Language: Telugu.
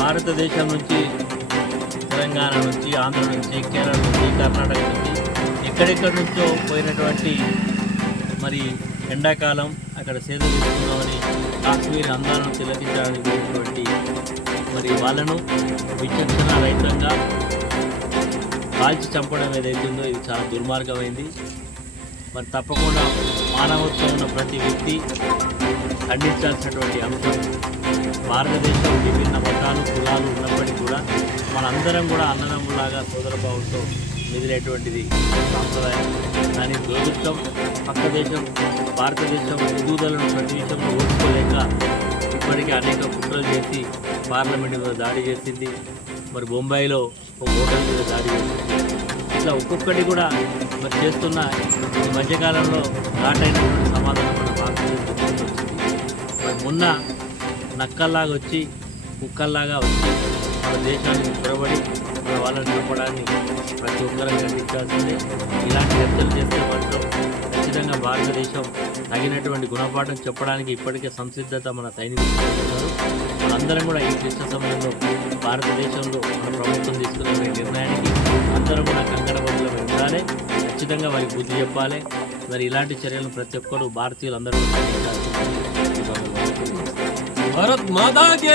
భారతదేశం నుంచి, తెలంగాణ నుంచి, ఆంధ్ర నుంచి, కేరళ నుంచి, కర్ణాటక నుంచి, ఎక్కడెక్కడి నుంచో పోయినటువంటి మరి ఎండాకాలం అక్కడ సేద తీసుకుందామని కాశ్మీర్ అందాలను తిలకించడానికి పోయినటువంటి మరి వాళ్ళను విచక్షణ రహితంగా కాల్చి చంపడం ఏదైతుందో ఇది చాలా దుర్మార్గమైంది. మరి తప్పకుండా మానవత్వం ఉన్న ప్రతి వ్యక్తి ఖండించాల్సినటువంటి అంశం. భారతదేశం విభిన్న మతాలు కులాలు ఉన్నప్పటికీ కూడా మనందరం కూడా అన్నదమ్ములాగా సోదరభావంతో మెదిలేటువంటిది సాంప్రదాయం. కానీ దురదృష్టం పక్క దేశం భారతదేశం ఎదుగుదలను ప్రతి విషయంలో ఓర్చుకోలేక ఇప్పటికీ అనేక కుట్రలు చేసి పార్లమెంట్ మీద దాడి చేసింది. మరి బొంబాయిలో ఒక హోటల్ మీద దాడి చేసింది. ఇట్లా ఒక్కొక్కటి కూడా మరి చేస్తున్న ఈ మధ్యకాలంలో ఘాటైనటువంటి సమాధానం మన భారతదేశం వచ్చింది. మరి మొన్న నక్కల్లాగా వచ్చి కుక్కల్లాగా వచ్చి మన దేశానికి చొరబడి మన వాళ్ళని చంపడాన్ని ప్రతి ఒక్కరం ఖండించాల్సిందే. ఇలాంటి చర్చలు చేస్తే మాత్రం ఖచ్చితంగా భారతదేశం తగినటువంటి గుణపాఠం చెప్పడానికి ఇప్పటికే సంసిద్ధత మన సైనికులు ఉన్నారు. మనందరం కూడా ఈ క్లిష్ట సమయంలో భారతదేశంలో మన ప్రభుత్వం తీసుకునే నిర్ణయానికి అందరం కూడా కంకణబద్ధులమై ఉండాలి. ఖచ్చితంగా వారికి బుద్ధి చెప్పాలి. మరి ఇలాంటి చర్యలను ప్రతి ఒక్కరు భారతీయులందరూ ఖండించాల్సింది. భారత్ మాతా కే